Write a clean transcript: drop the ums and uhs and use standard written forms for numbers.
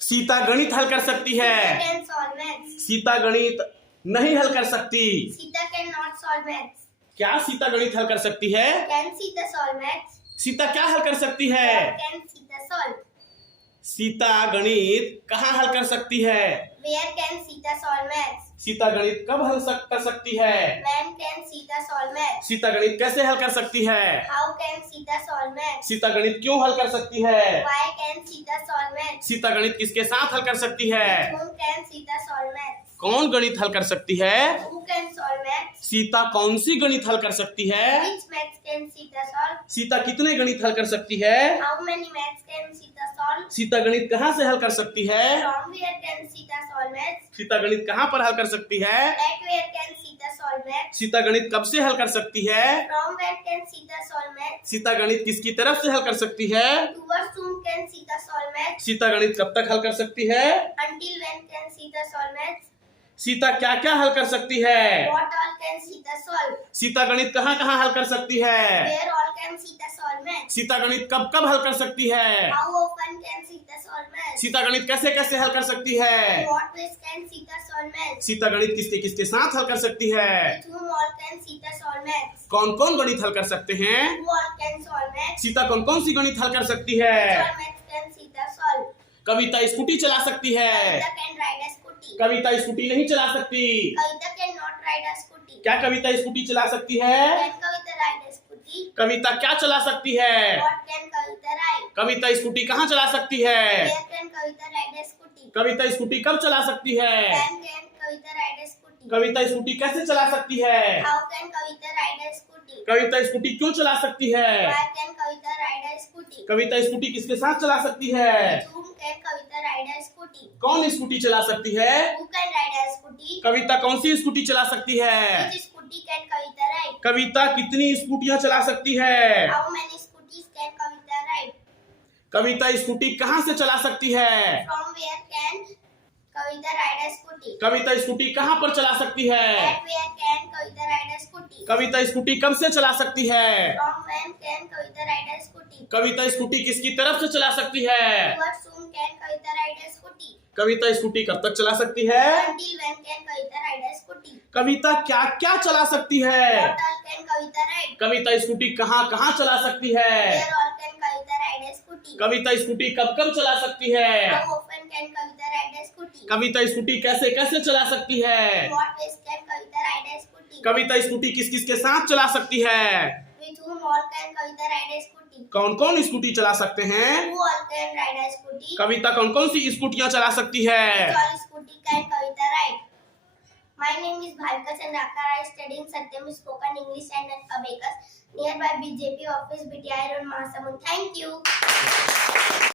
सीता गणित हल कर सकती है। Sita can solve maths. Sita गणित नहीं हल कर सकती। Sita cannot solve maths. क्या सीता गणित हल कर सकती है? Can Sita solve maths? Sita क्या हल कर सकती है? What can Sita solve? Sita गणित कहाँ हल कर सकती है? Where can Sita solve maths? Sita गणित कब कर सकती है? When can Sita solve maths? Sita गणित कैसे हल कर सकती है? How can Sita solve maths? Sita गणित क्यों हल कर सकती है? Why can Sita solve maths? Sita गणित किसके साथ हल कर सकती है? Whom can Sita solve maths? कौन गणित हल कर सकती है? Who can solve maths? Sita कौन सी गणित हल कर सकती है? Which maths can Sita solve? Sita कितने गणित हल कर सकती है? How many maths can Sita solve? Sita गणित कहाँ से हल कर सकती है? From where can Sita solve maths? Sita गणित कहाँ पर हल कर सकती है? At where can Sita solve maths? Sita गणित कब से हल कर सकती है? From where can Sita solve maths? Sita गणित किसकी तरफ से हल कर सकती है? Towards whom can Sita solve maths? Sita गणित कब तक हल कर सकती है? Until when can Sita solve maths? Sita क्या क्या हल कर सकती है? What all can Sita solve? Sita गणित कहाँ कहाँ हल कर सकती है? Where all can Sita solve maths? Sita गणित कब कब हल कर सकती है? How often can Sita solve maths? Sita गणित कैसे कैसे हल कर सकती है? What ways can Sita solve maths? Sita गणित किसके किसके साथ हल कर सकती है? With whom all can Sita solve maths? कौन कौन गणित हल कर सकते हैं? Who all can solve maths? Sita कौन कौन सी गणित हल कर सकती है? Which all maths can Sita solve? Kavita scooty चला सकती है। Kavita can ride a scooty. Kavita scooty नहीं चला सकती। Kavita cannot ride a scooty. क्या कविता स्कूटी चला सकती है? Can Kavita ride a scooty? कविता क्या चला सकती है? What can Kavita ride? Kavita scooty कहाँ चला सकती है? Where can Kavita ride a scooty? Kavita scooty कब चला सकती है? When can Kavita ride a scooty? Kavita scooty कैसे चला सकती है? How can Kavita ride a scooty? Kavita scooty क्यों चला सकती है? Why can Kavita ride a scooty? Kavita scooty किसके साथ चला सकती है? With whom can Kavita ride a scooty? कौन स्कूटी चला सकती है? Who can ride a scooty? कविता कौन सी स्कूटी चला सकती है? Which scooty can Kavita ride? कविता कितनी स्कूटियां चला सकती है? How many scooties can Kavita ride? Kavita scooty कहाँ से चला सकती है? From where can Kavita ride a scooty? Kavita scooty कहाँ पर चला सकती है? At where can Kavita ride a scooty? Kavita scooty कब से चला सकती है? From when can Kavita ride a scooty? Kavita scooty किसकी तरफ से चला सकती है? Towards whom can Kavita ride a scooty? Kavita scooty कब तक चला सकती है? Until when can Kavita ride a scooty? कविता क्या क्या चला सकती है? What all can Kavita ride? Kavita scooty कहाँ कहाँ चला सकती है? Where all can Kavita ride a scooty? Kavita scooty कब कब चला सकती है? How often can Kavita ride a scooty? Kavita scooty कैसे कैसे चला सकती है? What ways can Kavita ride a scooty? Kavita scooty किस किस के साथ चला सकती है? With whom all can Kavita ride a scooty? कौन कौन स्कूटी चला सकते हैं? Who all can ride a scooty? कविता कौन कौन सी स्कूटियां चला सकती है? Which all scooty can Kavita ride? My name is Bharka Chandrakar. I study in Satyam Spoken English and Abacus nearby BJP office, BTI Road, Mahasamund. Thank you.